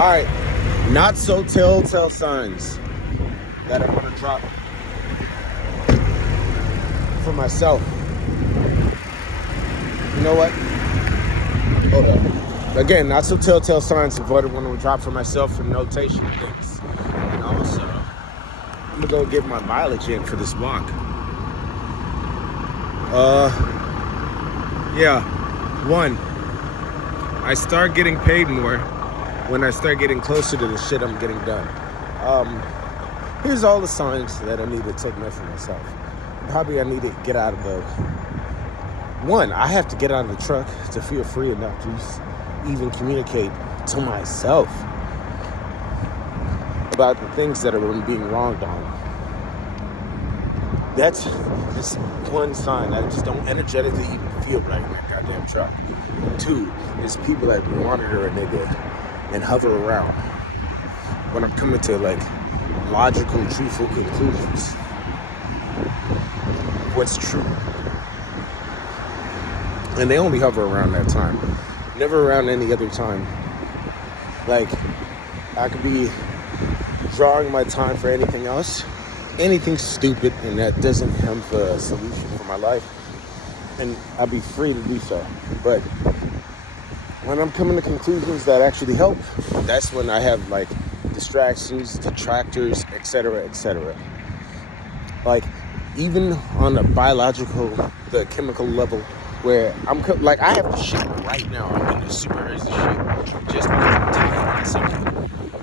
right, not so telltale signs that I'm gonna drop for myself. You know what? Hold up. Again, not so telltale signs of what I want to drop for myself for notation things. And also, I'm gonna go get my mileage in for this walk. Yeah. One, I start getting paid more when I start getting closer to the shit I'm getting done. Here's all the signs that I need to take note for myself. Probably I need to get out of the... One, I have to get out of the truck to feel free enough to even communicate to myself about the things that are being wronged on. That's just one sign. I just don't energetically even feel right in that goddamn truck. Two is people that monitor a nigga and hover around when I'm coming to like logical, truthful conclusions. What's true. And they only hover around that time. Never around any other time. Like, I could be drawing my time for anything else. Anything stupid and that doesn't have a solution for my life. And I'd be free to do so. But when I'm coming to conclusions that actually help, that's when I have like distractions, detractors, etc., etc. Like, even on a biological, the chemical level, where I'm like, I have to shit right now. I'm in the super crazy shit just because I'm taking on something.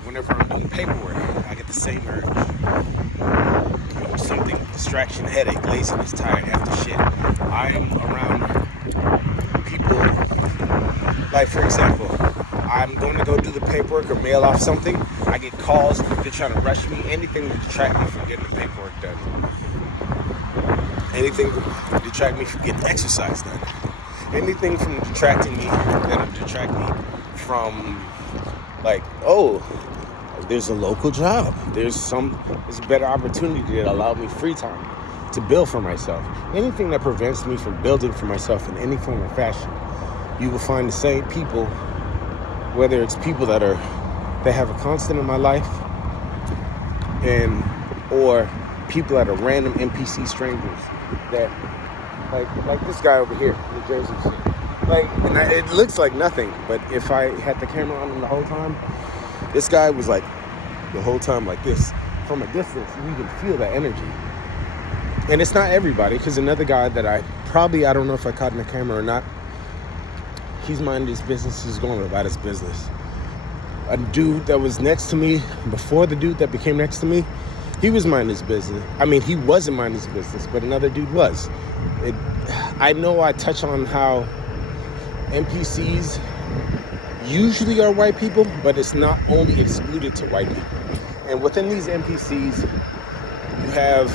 Whenever I'm doing paperwork, I get the same urge. You know, something, distraction, headache, laziness, tired, have to shit. I am around people, like for example, I'm going to go do the paperwork or mail off something. I get calls, they're trying to rush me, anything to distract me from getting the paperwork done. Anything to detract me from getting exercise done. Anything from detracting me that'll detract me from, like, oh, there's a local job. There's a better opportunity that allowed me free time to build for myself. Anything that prevents me from building for myself in any form or fashion, you will find the same people, whether it's people that have a constant in my life, or people that are random NPC strangers that, like this guy over here, New Jersey shit. Like, and it looks like nothing, but if I had the camera on him the whole time, this guy was like the whole time like this. From a distance, you can feel that energy. And it's not everybody, because another guy that I don't know if I caught in the camera or not, he's minding his business, he's going about his business. A dude that was next to me, before the dude that became next to me, he was minding his business. I mean, he wasn't minding his business, but another dude was. I know I touch on how NPCs usually are white people, but it's not only excluded to white people. And within these NPCs, you have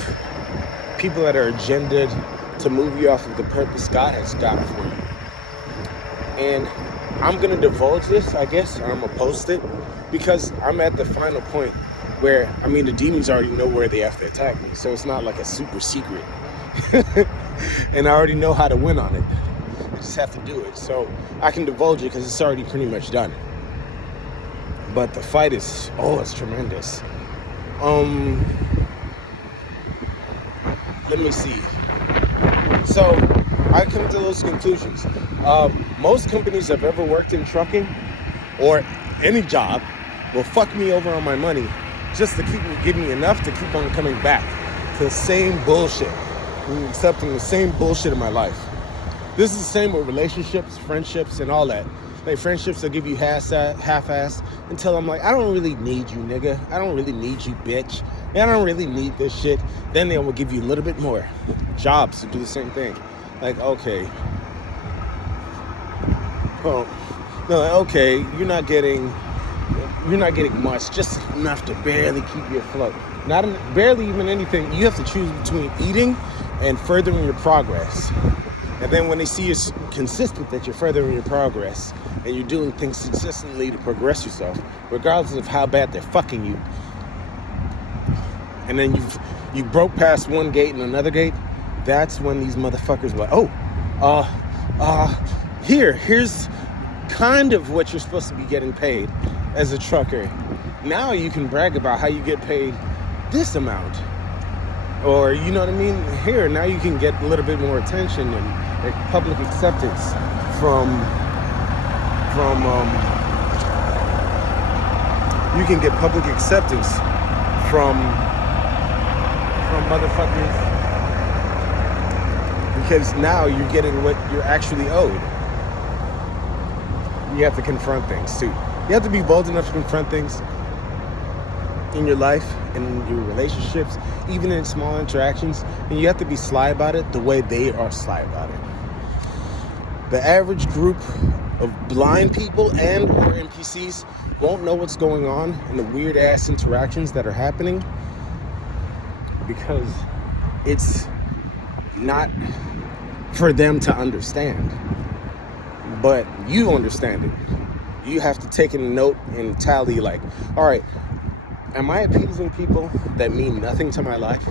people that are agendaed to move you off of the purpose God has got for you. And I'm going to divulge this, I guess, or I'm going to post it, because I'm at the final point where, I mean, the demons already know where they have to attack me, so it's not like a super secret. And I already know how to win on it. I just have to do it. So I can divulge it because it's already pretty much done. But the fight is, it's tremendous. Let me see. So I come to those conclusions. Most companies I've ever worked in trucking or any job will fuck me over on my money just to give me enough to keep on coming back to the same bullshit, accepting the same bullshit in my life. This is the same with relationships, friendships, and all that. Like friendships, they'll give you half-ass until I'm like, I don't really need you, nigga. I don't really need you, bitch. I don't really need this shit. Then they will give you a little bit more. Jobs to do the same thing. Like, okay. Oh, no, okay, you're not getting much, just enough to barely keep you afloat. Barely even anything. You have to choose between eating and furthering your progress. And then when they see it's consistent that you're furthering your progress and you're doing things consistently to progress yourself, regardless of how bad they're fucking you, and then you broke past one gate and another gate, that's when these motherfuckers were like, here's kind of what you're supposed to be getting paid. as a trucker. Now you can brag about how you get paid this amount. Or, you know what I mean? Here, now you can get a little bit more attention and like, public acceptance from you can get public acceptance from motherfuckers, because now you're getting what you're actually owed. You have to confront things too. You have to be bold enough to confront things in your life, in your relationships, even in small interactions, and you have to be sly about it the way they are sly about it. The average group of blind people and or NPCs won't know what's going on in the weird ass interactions that are happening, because it's not for them to understand. But you understand it. You have to take a note and tally, like, all right, am I appeasing people that mean nothing to my life,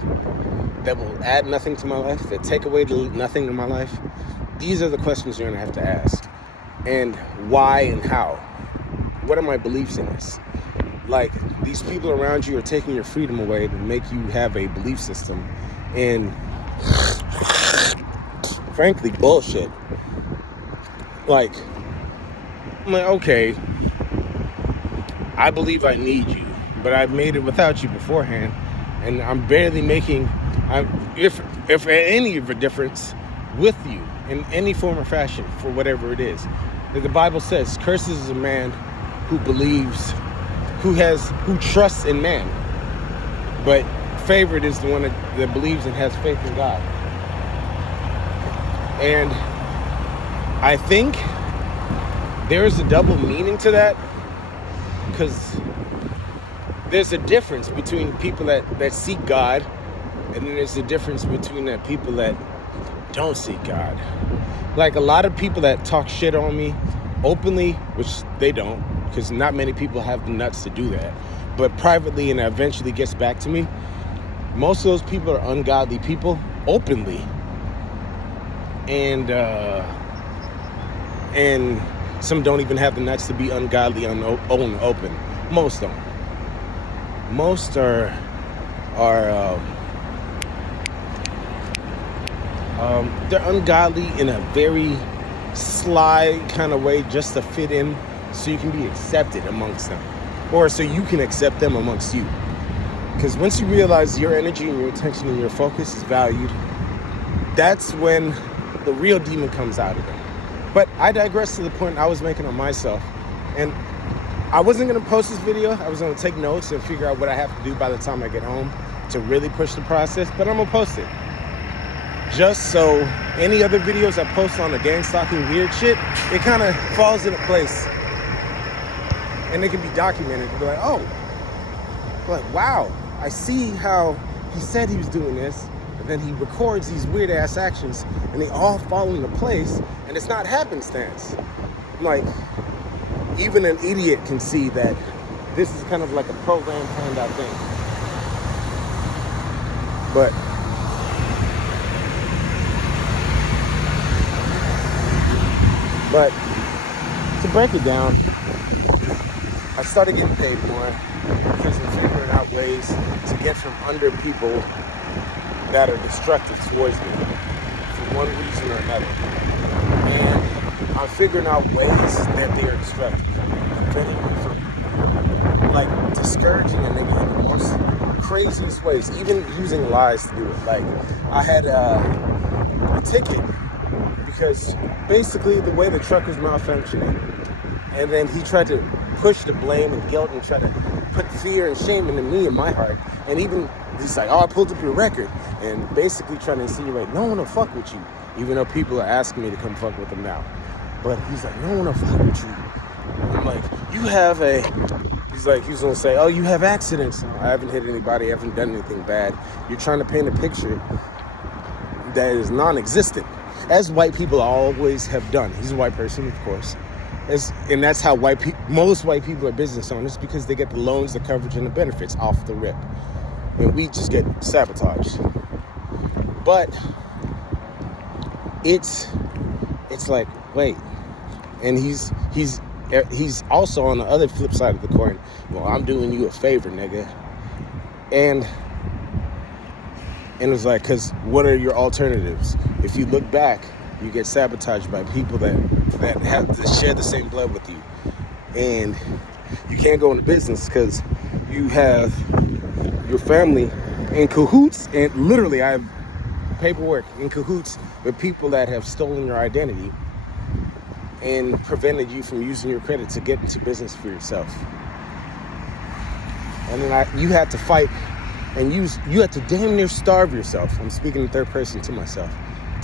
that will add nothing to my life, that take away nothing in my life? These are the questions you're going to have to ask. And why and how? What are my beliefs in this? Like, these people around you are taking your freedom away to make you have a belief system. And frankly, bullshit. Like, I'm like, okay, I believe I need you, but I've made it without you beforehand, and I'm barely making, if any of a difference, with you in any form or fashion for whatever it is. The Bible says, "Cursed is a man who believes, who trusts in man, but favored is the one that believes and has faith in God." And I think there's a double meaning to that, because there's a difference between people that seek God, and then there's a difference between the people that don't seek God. Like, a lot of people that talk shit on me openly, which they don't, because not many people have the nuts to do that, but privately, and eventually gets back to me. Most of those people are ungodly people openly, and some don't even have the nuts to be ungodly on open. Most don't. Most are they're ungodly in a very sly kind of way, just to fit in, so you can be accepted amongst them, or so you can accept them amongst you. Because once you realize your energy and your attention and your focus is valued, that's when the real demon comes out of them. But I digress to the point I was making on myself. And I wasn't going to post this video. I was going to take notes and figure out what I have to do by the time I get home to really push the process. But I'm going to post it. Just so any other videos I post on the gang stalking weird shit, it kind of falls into place. And it can be documented. Be like, oh, like, wow, I see how he said he was doing this. And then he records these weird ass actions, and they all fall into place, and it's not happenstance. Like, even an idiot can see that this is kind of like a program planned out thing. But to break it down, I started getting paid more because I'm figuring out ways to get from under people that are destructive towards me for one reason or another. And I'm figuring out ways that they are destructive. Preventing me from, like, discouraging a nigga in the most craziest ways, even using lies to do it. Like, I had a ticket because basically the way the truck was malfunctioning, and then he tried to push the blame and guilt and try to put fear and shame into me in my heart. And even he's like, oh, I pulled up your record, and basically trying to insinuate no one will fuck with you, even though people are asking me to come fuck with them now. But he's like, no one will fuck with you. I'm like, he's like, he's gonna say, oh, you have accidents. I haven't hit anybody, I haven't done anything bad. You're trying to paint a picture that is non-existent, as white people always have done. He's a white person, of course. And that's how most white people are business owners, because they get the loans, the coverage, and the benefits off the rip. And we just get sabotaged. But it's like, wait. And he's he's also on the other flip side of the coin. Well, I'm doing you a favor, nigga. And it's like, because what are your alternatives? If you look back, you get sabotaged by people that have to share the same blood with you. And you can't go into business because you have your family in cahoots. And literally, I have paperwork in cahoots with people that have stolen your identity and prevented you from using your credit to get into business for yourself. And then you had to fight and you had to damn near starve yourself. I'm speaking in third person to myself.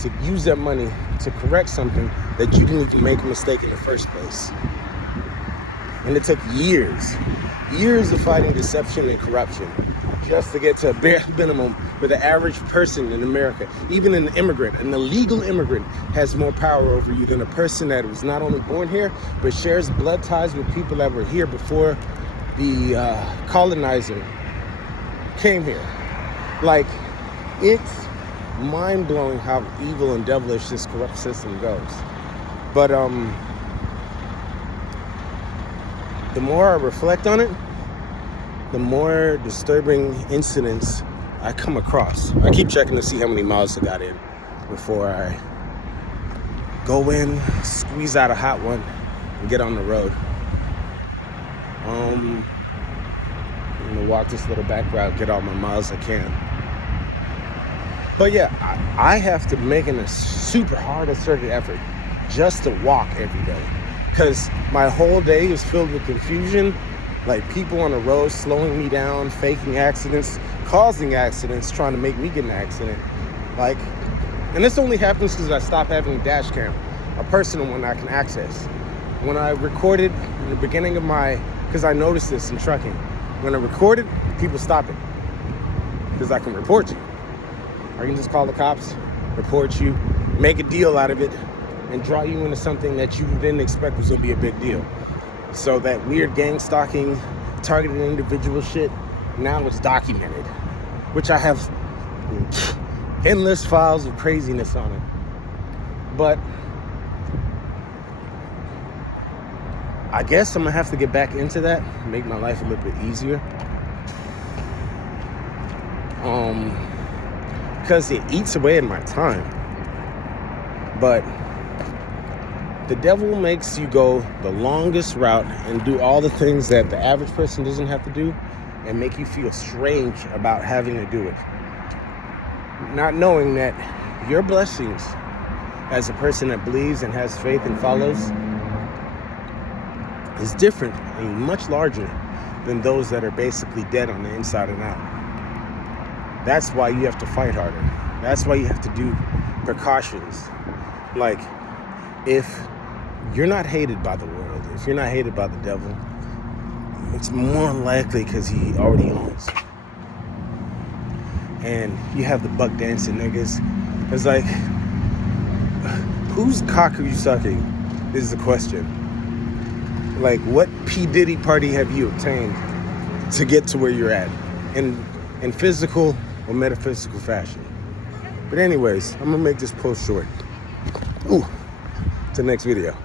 To use that money to correct something that you didn't even make a mistake in the first place. And it took years of fighting deception and corruption just to get to a bare minimum where the average person in America, even an immigrant, an illegal immigrant, has more power over you than a person that was not only born here, but shares blood ties with people that were here before the colonizer came here. Like, it's mind-blowing how evil and devilish this corrupt system goes. But the more I reflect on it, the more disturbing incidents I come across. I keep checking to see how many miles I got in before I go in, squeeze out a hot one, and get on the road. I'm gonna walk this little back route, get all my miles I can. But yeah, I have to make a super hard, asserted effort just to walk every day. Because my whole day is filled with confusion, like people on the road slowing me down, faking accidents, causing accidents, trying to make me get an accident. Like, and this only happens because I stopped having a dash cam, a personal one I can access. When I recorded in the beginning of because I noticed this in trucking, when I recorded, people stop it because I can report you. I can just call the cops, report you, make a deal out of it, and draw you into something that you didn't expect was going to be a big deal. So that weird gang stalking, targeted individual shit, now it's documented, which I have endless files of craziness on it. But I guess I'm going to have to get back into that, make my life a little bit easier. Because it eats away at my time. But the devil makes you go the longest route and do all the things that the average person doesn't have to do and make you feel strange about having to do it. Not knowing that your blessings as a person that believes and has faith and follows is different and much larger than those that are basically dead on the inside and out. That's why you have to fight harder. That's why you have to do precautions. Like, if you're not hated by the world, if you're not hated by the devil, it's more likely because he already owns. And you have the buck dancing niggas. It's like, whose cock are you sucking is the question. Like, what P. Diddy party have you obtained to get to where you're at in physical or metaphysical fashion? But anyways, I'm gonna make this post short. To the next video.